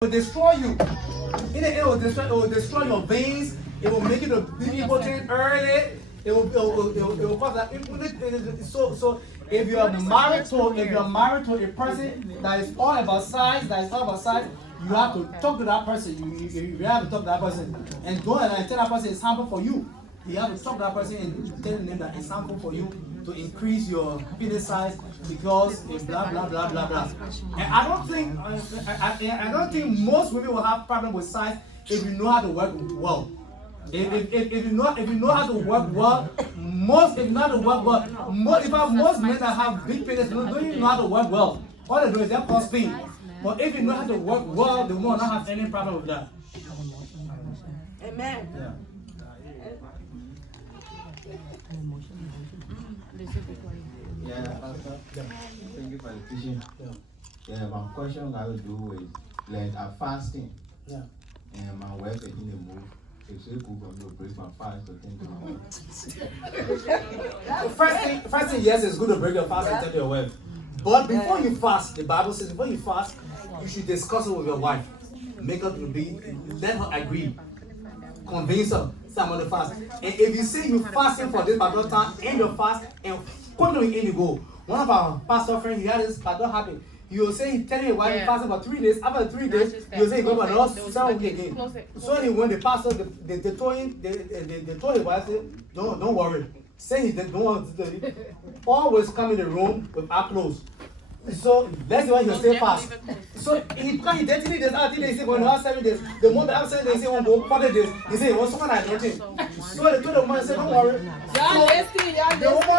will destroy you. In the end, it will destroy your veins. It will make you to be impotent early. It will cause that. So if you are married to a person that is all about size, you have to talk to that person. You have to talk to that person and go and tell that person it's harmful for you. You have to talk to that person and tell them that it's harmful for you to increase your penis size because it's blah blah blah blah blah. And I don't think most women will have problem with size if you know how to work well. If you know how to work well, most men that have big penis don't even know how to work well. All they do is they cause pain. But if you know how to work well, they will not have any problem with that. Amen. Yeah. Thank you for the teaching. My question I will do is like I'm fasting. Yeah. And my wife is in the mood. If she cook, I'm going to break my fast to 10 First thing, yes, it's good to break your fast and tell your wife. But before you fast, the Bible says before you fast, you should discuss it with your wife. Make her let her agree. Convince her. Say I'm going to fast. And if you say you're fasting for this particular time, end your fast and continue in the go. One of our pastor friends, he had this particular habit. You will say, tell your wife fasting for 3 days. After 3 days, you will say, go for another 7 days again. So when the pastor, they told his wife, don't worry. Say he don't want to do it. Always come in the room with our clothes. So that's the way he'll stay fast. So because he did 3 days, after 3 days, he said, when you have 7 days, the moment after 7 days, he say, "One go 40 days." He said, "Well, someone I don't think." So they told the woman, say, "Don't worry." So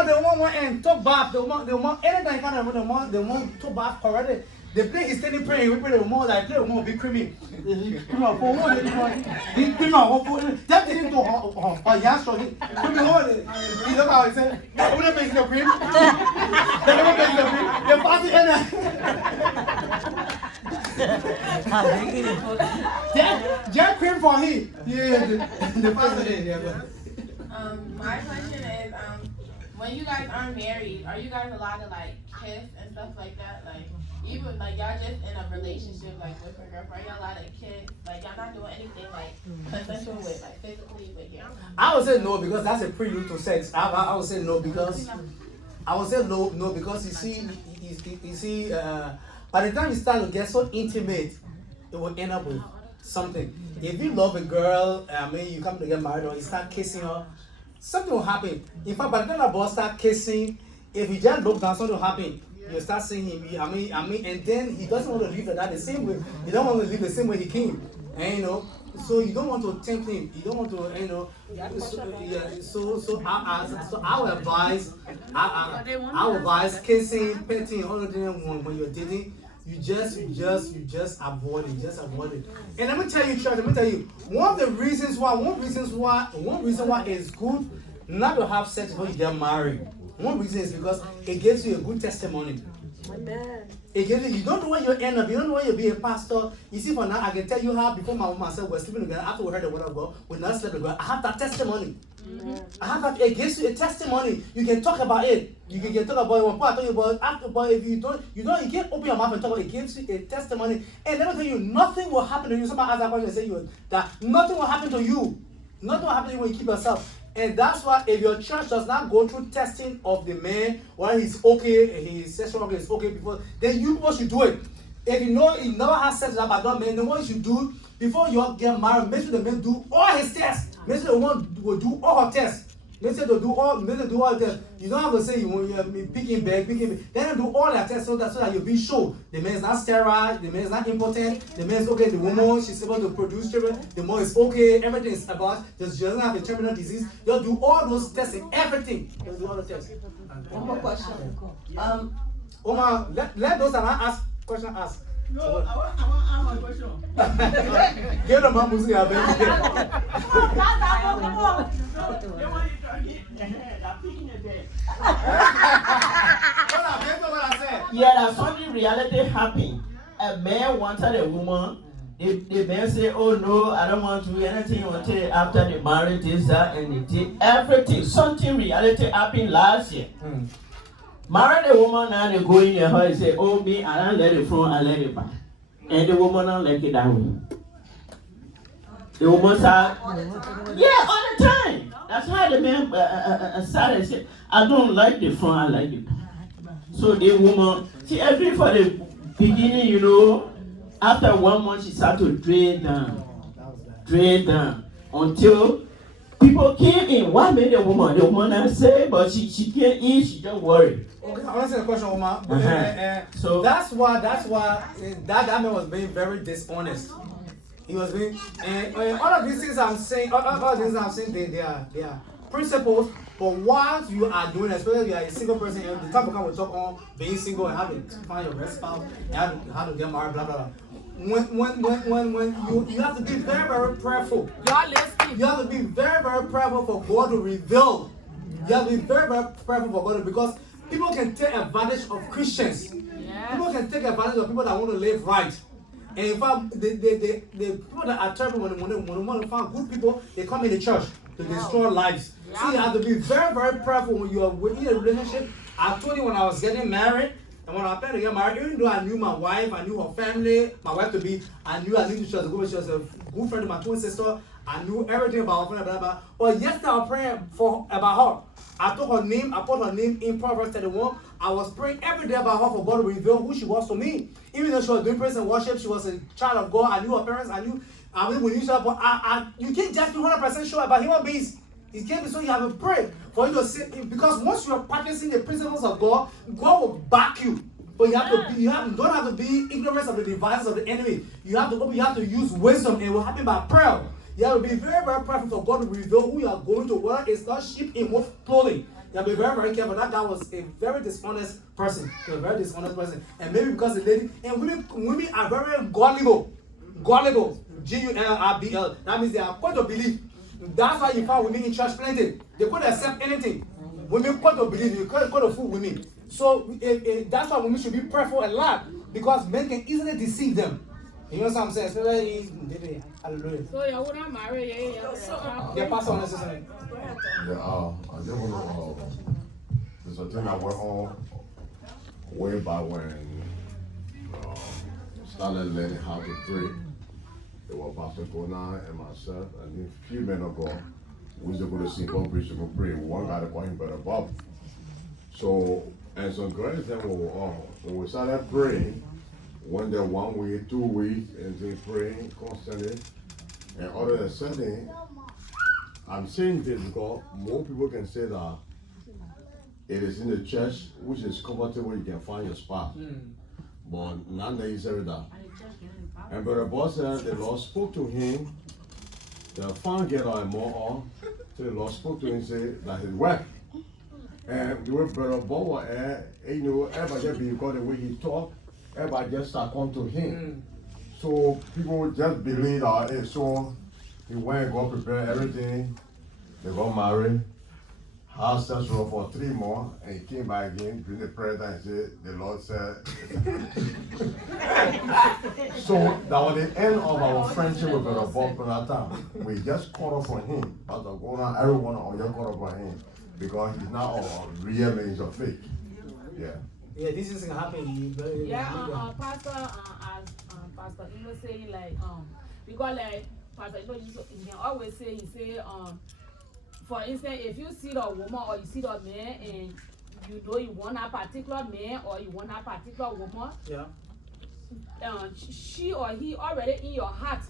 the woman went and took bath. The woman, anytime kind of the woman took bath correctly. The place he's standing praying, we pray the woman like the woman be creamy. Cream of for one, cream of for that didn't go on yes, so he look how he said, "Who the makes the cream?" The woman makes the cream. The fasting and Jack cream for him. Yeah, the fasting. My question is, when you guys aren't married, are you guys allowed to like kiss and stuff like that? Like even like y'all just in a relationship like with your girlfriend, y'all allowed to kiss? Like y'all not doing anything like consensual with like physically with your. I would say no because that's a prelude to sex. I would say no because you see by the time you start to get so intimate, it will end up with something. If you love a girl, you come to get married or you start kissing her, something will happen. In fact, by the time that boy start kissing, if you just look down, something will happen. You start seeing him. And then he doesn't want to leave that the same way. He don't want to leave the same way he came. And so you don't want to tempt him. You don't want to, So I would advise. I would advise kissing, petting, all of them when you're dating. You just avoid it. Just avoid it. And let me tell you, church. One reason why it's good not to have sex before you get married. One reason is because it gives you a good testimony. It gives you don't know where you end up. You don't know where you'll be a pastor. You see, for now, I can tell you how before my mom and myself were sleeping together. After we heard the word of God, we not slept together. I have that testimony. I have that. It gives you a testimony. You can talk about it. You can talk about it. When I tell you about after, but if you can't open your mouth and talk about it. It gives you a testimony. And let me tell you, nothing will happen to you. Somebody ask that question and say that nothing will happen to you. Nothing will happen to you when you keep yourself. And that's why if your church does not go through testing of the man, whether he's okay, his sexual organ is okay before, then you people should do it. If you know he never has sex with that man, then what you should do before you get married, make sure the man do all his tests. Make sure the woman will do all her tests. Make sure they do all the tests. You don't have to say when you're picking bed. Then do all their tests so that you'll be sure the man is not sterile, the man is not impotent, the man is okay, the woman she's able to produce children, the man is okay, everything is about, she doesn't have a terminal disease. You'll do all those tests and everything. You'll do all the tests. One more question. Omar, let those that ask question ask. No, I want to ask my question. Give them a music. Yeah, that something reality happened. A man wanted a woman. The man say, "Oh no, I don't want to do anything until after the marriage, this, that, and they did everything." Something reality happened last year. Married a woman, now they go in the house and say, "Oh me, I don't let it front, I let it back." and the woman don't like it that way. The woman said, yeah, all the time. That's how the man started saying, I don't like the front, I like the back. So the woman, she agreed for the beginning, you know. After 1 month, she started to drain down, until people came in. What made the woman? The woman not say, but she came in, she just worried. Okay, I want to ask a question, Omar. So that's why that man was being very dishonest. He was being, and all of these things I'm saying, all these things I'm saying, they are principles. But while you are doing, especially if you are a single person, and the time will come we talk on being single and how to find your best spouse, and how to get married, blah blah blah. When you have to be very, very prayerful. Y'all listening. You have to be very, very prayerful for God to reveal. You have to be very, very prayerful for God, because people can take advantage of Christians. Yeah. People can take advantage of people that want to live right. And in fact, the people that are terrible, when they want to find good people, they come in the church to destroy lives. Yeah. So you have to be very, very prayerful when you are in a relationship. I told you when I was getting married, and when I planned to get married, even though I knew my wife, I knew her family, my wife to be, I knew she was a good friend of my twin sister. I knew everything about her family, blah, blah. But yesterday I was praying about her. I took her name, I put her name in Proverbs 31. I was praying every day about her for God to reveal who she was to me. Even though she was doing praise and worship, she was a child of God. I knew her parents, I knew we knew each other, but you can't just be 100% sure about human beings. It can't be so. You have to pray for you to see, because once you are practicing the principles of God, God will back you. But you don't have to be ignorant of the devices of the enemy. You have to use wisdom, and it will happen by prayer. You have to be very, very prayerful for God to reveal who you are going to. Whether it's not sheep in wolf clothing. You have to be very, very careful. That guy was a very dishonest person. He was a very dishonest person. And maybe because the lady, and women are very gullible. Gullible. G-U-L-I-B-L. That means they are quite to believe. That's why you find women in church plenty. They couldn't accept anything. Women quite to believe. You can't fool women. So that's why women should be prayerful a lot, because men can easily deceive them. You know what I'm saying? Especially hallelujah. So you wouldn't marry, Yeah, Pastor, necessarily. Yeah, I just want to, there's a thing I went on way back when started learning how to pray. It was Pastor Kona and myself, and a few men ago, we used to go to Singapore Bridge to go pray. One guy that called him Brother Bob. So, and some great thing when we started praying, one day, 1 week, 2 weeks, and then praying constantly, and all of a sudden, I'm saying this because more people can say that it is in the church, which is comfortable, you can find your spot. But not necessarily that. And Brother Boss said the Lord spoke to him, the fan get on more, so the Lord spoke to him and said that his wife. And the way Brother Boss was you know, everybody just because the way he talked, everybody just start coming to him. So people just believe that, hey, so he went and got prepared everything, they got married, had sex for 3 months, and he came back again, during the prayer time, and said, the Lord said. So that was the end of our friendship with Brother Bob for that time. We just caught up for him, Pastor Gona, everyone on just caught up for him, because he's not a real man, he's a fake. Yeah. Yeah, this is happening. Yeah, Pastor, as Pastor Ino saying, like, because like Pastor Ino, he can always say, for instance, if you see the woman or you see the man and you know you want a particular man or you want a particular woman, yeah, she or he already in your heart.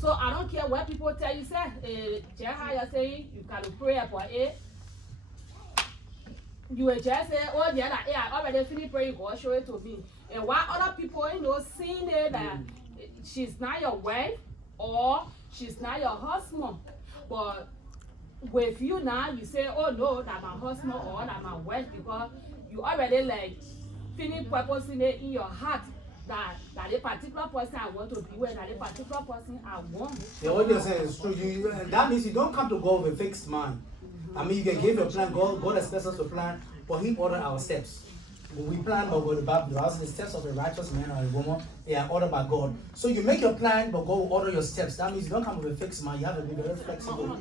So I don't care what people tell you, say, just how you're saying, you can pray for it. You will just say, oh, yeah, that, yeah, I already finished praying, God show it to me. And while other people, you know, seeing it that she's not your wife or she's not your husband, but with you now, you say, oh no, that my husband or that my wife, because you already like finish purposing it in your heart that a particular person I want to be with, that a particular person I want. Yeah, what you're saying is true. That means you don't come to God with a fixed mind. I mean, you can give your plan. God expects us to plan, but He ordered our steps. We plan, but with the Bible, the steps of a righteous man or a woman, they are ordered by God. So you make your plan, but God will order your steps. That means you don't come with a fixed mind. You have to be very flexible.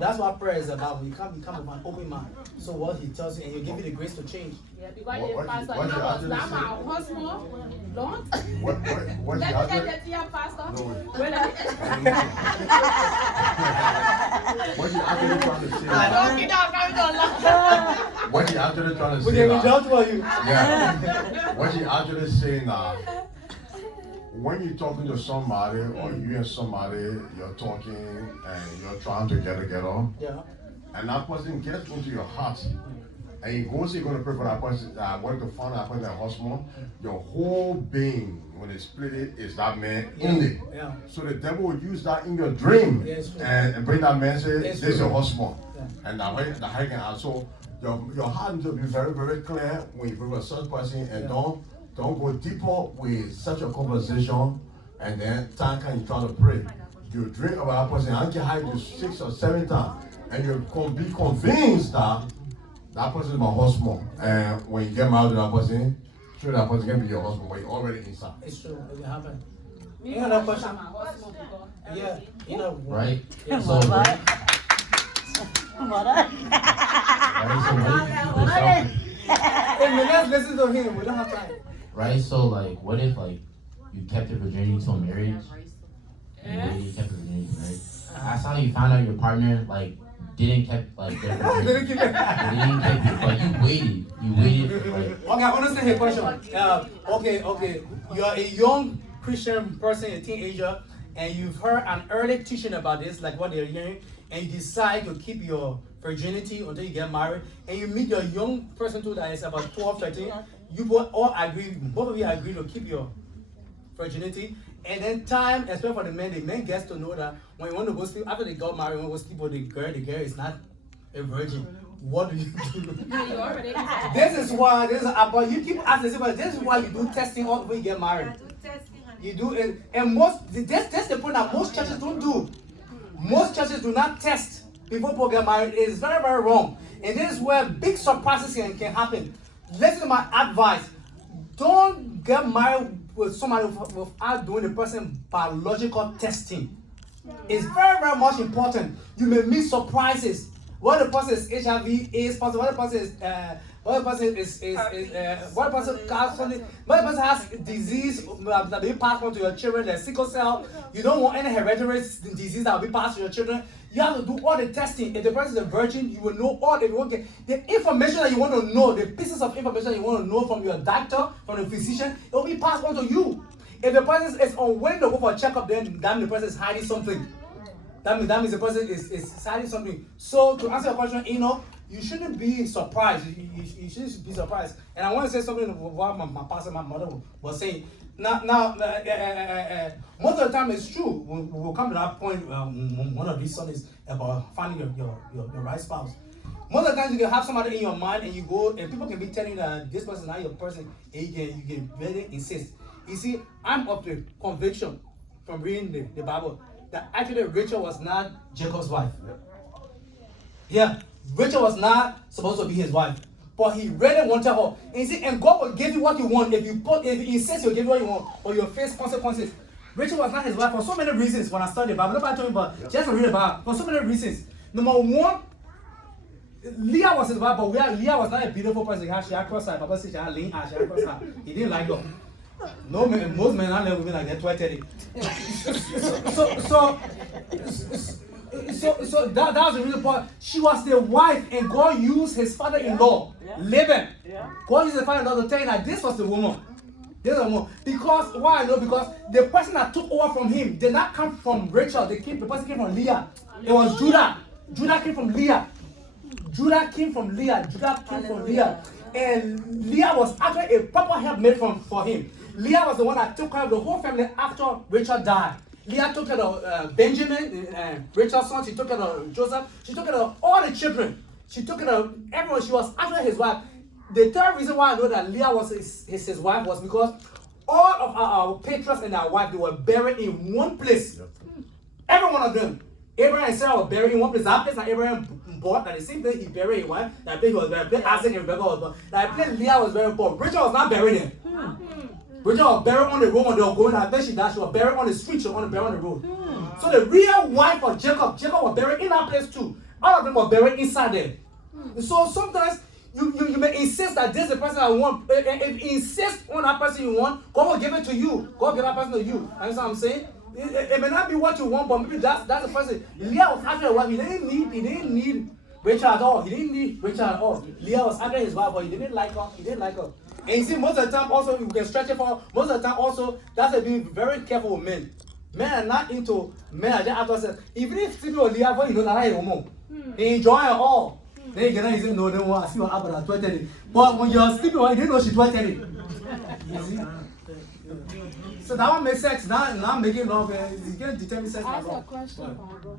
That's what prayer is about. You come with an open mind. So what He tells you, and He give you the grace to change. Yeah, because if Pastor, you know, that's my husband, don't. What Let you me actually, get that to your pastor. No. Well, what you actually trying to say? don't get out, come What you actually trying to We say? can now- reach out for you. Yeah. What you actually saying now? When you're talking to somebody or you and somebody, you're talking and you're trying to get together, Yeah. and that person gets into your heart, and you go say you're going to pray for that person, want to find that person, that husband, your whole being, when they split it, is that man only. Yeah. So the devil will use that in your dream Yes, true. and bring that man, say, Yes, this is your true. husband. Yeah. And that way, the high can also, your heart needs to be very, very clear when you pray for such person, and Yeah. don't go deeper with such a conversation, and then time can you try to pray. You dream about that person, I don't care how you do 6 or 7 times, and you can be convinced that that person is my husband. And when you get married to that person, sure that person can be your husband, but you're already inside. It's true. It will happen. Me, Any other my question? husband, because Yeah. You know. Right? Yeah. So, right, Hey, let's listen to him. We don't have time. right? So, like, what if, like, you kept your virginity till marriage? And you waited, kept your virginity till marriage? That's how you found out your partner, like, didn't kept, like, their virginity. Didn't keep it. They didn't keep it, like, you waited, like, Okay, I understand your question. Okay. You are a young Christian person, a teenager, and you've heard an early teaching about this, like what they're hearing, and you decide to keep your virginity until you get married, and you meet your young person too that is about 12, 13. You both of you agree to keep your virginity, and then time, especially for the men gets to know that when you want to go sleep, after they got married, when you go sleep with the girl is not a virgin. What do you do? you already. This is why but you keep asking, but this is why you do testing all before you get married. You do it, and that's the point that most churches don't do. Most churches do not test before people get married. It is very, very wrong. And this is where big surprises can happen. Listen to my advice. Don't get married with somebody without doing the person biological testing. It's very, very much important. You may miss surprises. What the person is HIV, AIDS positive, what the person is what the person has disease that will be passed on to your children, like sickle cell. You don't want any hereditary disease that will be passed to your children. You have to do all the testing. If the person is a virgin, you will know all the information that you want to know, the pieces of information that you want to know from your doctor, from the physician, it will be passed on to you. If the person is unwilling to go for a checkup, then that means the person is hiding something. That means the person is hiding something. So to answer your question, you shouldn't be surprised. You shouldn't be surprised. And I want to say something what my pastor, my mother was saying. Now, most of the time it's true. We'll come to that point one of these Sundays about finding your right spouse. Most of the time you can have somebody in your mind and you go and people can be telling you that this person is not your person, and you can really insist. You see, I'm of the conviction from reading the Bible that actually Rachel was not Jacob's wife. Yeah, Rachel was not supposed to be his wife, but he really wanted her. And you see, and God will give you what you want if you insist, He'll give you what you want, or you'll face consequences. Rachel was not his wife for so many reasons. When I studied the Bible, nobody told me, but just to read about it, for so many reasons. Number one, Leah was his wife, but Leah was not a beautiful person. She had cross-eyed. Papa said she had lean eyes, she had cross-eyed. He didn't like her. No man, most men don't let women like that. 12:30. So that was the reason why she was the wife, and God used his father-in-law, Laban. God used the father-in-law to tell you that this was the woman. This is the woman. Because why? I know because the person that took over from him did not come from Rachel. The person came from Leah. It was Judah. Judah came from Leah. And Leah was actually a proper helpmate for him. Leah was the one that took care of the whole family after Rachel died. Leah took care of Benjamin, Rachel's son. She took care of Joseph. She took care of all the children. She took care of everyone. She was actually his wife. The third reason why I know that Leah was his wife was because all of our patriarchs and our wives, they were buried in one place. Every one of them. Abraham and Sarah were buried in one place. That place that Abraham bought, that the same place he buried his wife, that place he was buried. That place Isaac and Rebecca was buried. That place Leah was buried. But Rachel was not buried there. Rachel was buried on the road when they were going. I bet she died. She was buried on the street. She was buried on the road. So the real wife of Jacob was buried in that place too. All of them were buried inside there. So sometimes you may insist that this is the person I want. If you insist on that person you want, God will give it to you. God will give that person to you. Understand what I'm saying? It may not be what you want, but maybe that's the person. Leah was after a wife. He didn't need Rachel at all. He didn't need Rachel at all. Leah was after his wife, but he didn't like her. He didn't like her. And you see, most of the time also, you can stretch it for, most of the time also, that's to be very careful with men. Men are not into, men are just after sex. Even if sleeping with Leah, you know, that's a woman. They enjoy it all. Then you can say, no, they want to see what happened at 20. But when you're sleeping with her, you didn't know she's 20. You see? So that one makes sex, not making love. You can't determine sex. Ask a question, Barbara.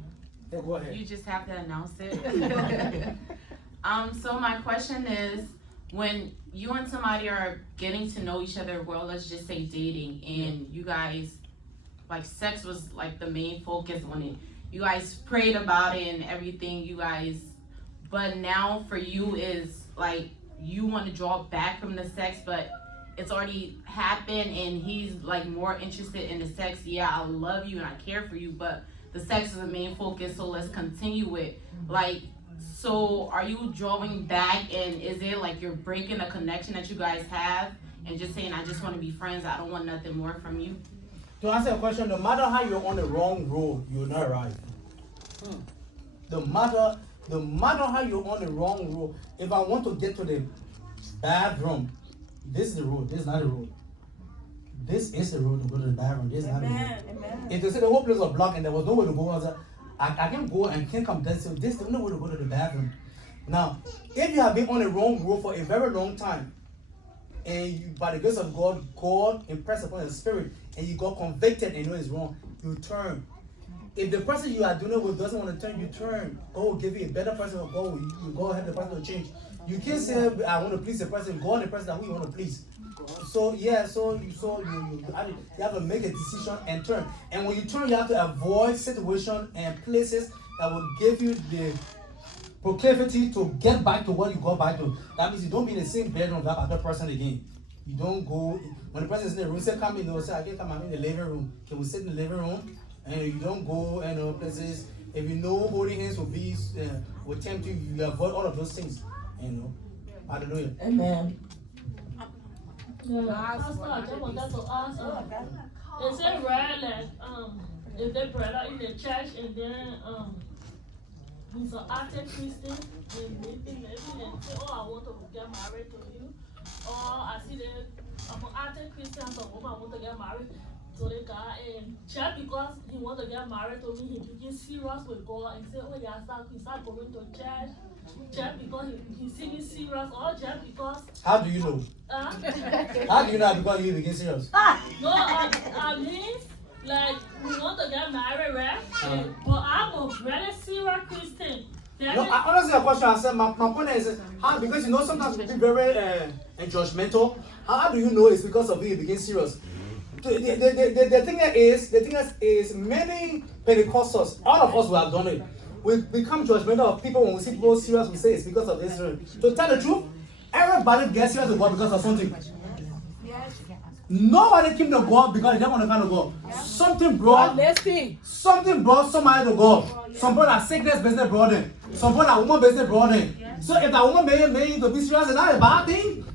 Yeah, go ahead. You just have to announce it. So my question is, when you and somebody are getting to know each other, well, let's just say dating, and you guys, like, sex was like the main focus on it. You guys prayed about it and everything, you guys, but now for you is like, you want to draw back from the sex, but it's already happened and he's like more interested in the sex. Yeah, I love you and I care for you, but the sex is the main focus, so let's continue it. Like, so are you drawing back, and is it like you're breaking the connection that you guys have and just saying, I just want to be friends, I don't want nothing more from you? To answer your question, no matter how you're on the wrong road, you'll not arrive. No matter how you're on the wrong road, if I want to get to the bathroom, this is the road, this is not the road. This is the road to go to the bathroom, this is not the road. If they say the whole place was blocked and there was no way to go, I can go and can't come down, so this is the only way to go to the bathroom. Now, if you have been on the wrong road for a very long time, and you, by the grace of God, God impressed upon your spirit, and you got convicted and you know it's wrong, you turn. If the person you are doing it with doesn't want to turn, you turn. God will give you a better person, or God will go ahead the person to change. You can't say, I want to please the person, God the person that we want to please. So yeah, you have to make a decision and turn. And when you turn, you have to avoid situations and places that will give you the proclivity to get back to what you got back to. That means you don't be in the same bedroom with that other person again. You don't go, when the person is in the room, say come in, say I can come, I'm in the living room. Can we sit in the living room? And you don't go places. If you know holding hands will be will tempt you, you avoid all of those things. Hallelujah. Amen. Pastor, I just wanted to ask, is it rare that if the brother in the church and then he's an active Christian and maybe and say, oh, I want to get married to you, or I see that I'm an active Christian, so I want to get married to the guy, and just because he want to get married to me, he begins serious with God and say, oh yeah, he start going to church. Just because he see me serious, or just because. How do you know? How do you know because you begin serious? No, I mean, like, we want to get married, right? But I'm a very serious Christian. No, I honestly, a question I said, my point is, how, because you know sometimes we be very judgmental. How do you know it's because of you begin serious? The thing is many Pentecostals, all of us who have done it, we become judgmental of people when we see people serious. We say it's because of this. To tell the truth, everybody gets serious with God because of something. Nobody came to God because they don't want to come to God. Something brought somebody to God. Some brought a sickness business brought them. Some brought a woman business brought them. So if that woman made you to be serious, it's not a bad thing.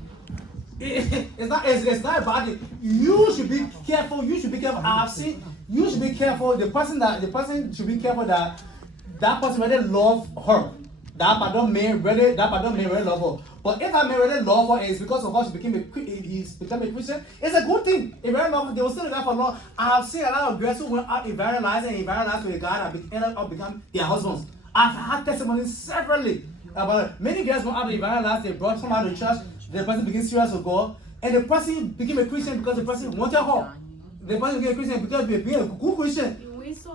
It's not a bad thing. You should be careful. You should be careful. I've seen. You should be careful. The person should be careful that person really love her. That person may really love her. But if I may really love her, and it's because of her he's become a Christian, it's a good thing. If really love her, they will still live for long. I have seen a lot of girls who went out evangelized with a guy that ended up becoming their husbands. I've had testimonies severally about it. Many girls went out to evangelize, they brought somebody to church, the person became serious with God, and the person became a Christian because the person wanted her. The person became a Christian because they became a good Christian.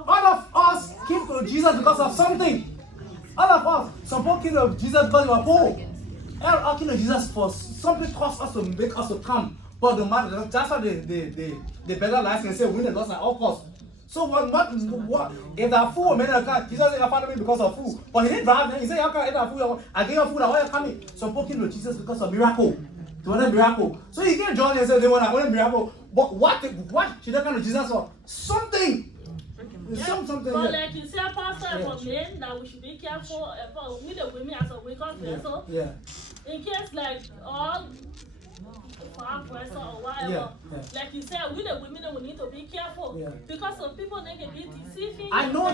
All of us came to Jesus because of something. All of us. Some people came to Jesus because they were poor. All came to Jesus for something cost us to make us to come. But the man, that's why the better life can say win the loss at all costs. So what if that fool man Jesus said I found me because of food, but he didn't drive me. He said, "How can I eat that food? I gave you food. I want you coming." So poking to Jesus because of miracle. They want a miracle. So you can't join and say they want a miracle. But what should they come to Jesus for? Something. Something. But like you said, Pastor, for men, that we should be careful about with the women as a wake-up vessel. Yeah. In case like all or whatever, like you said, we the women we need to be careful because some people they can be deceiving. I know.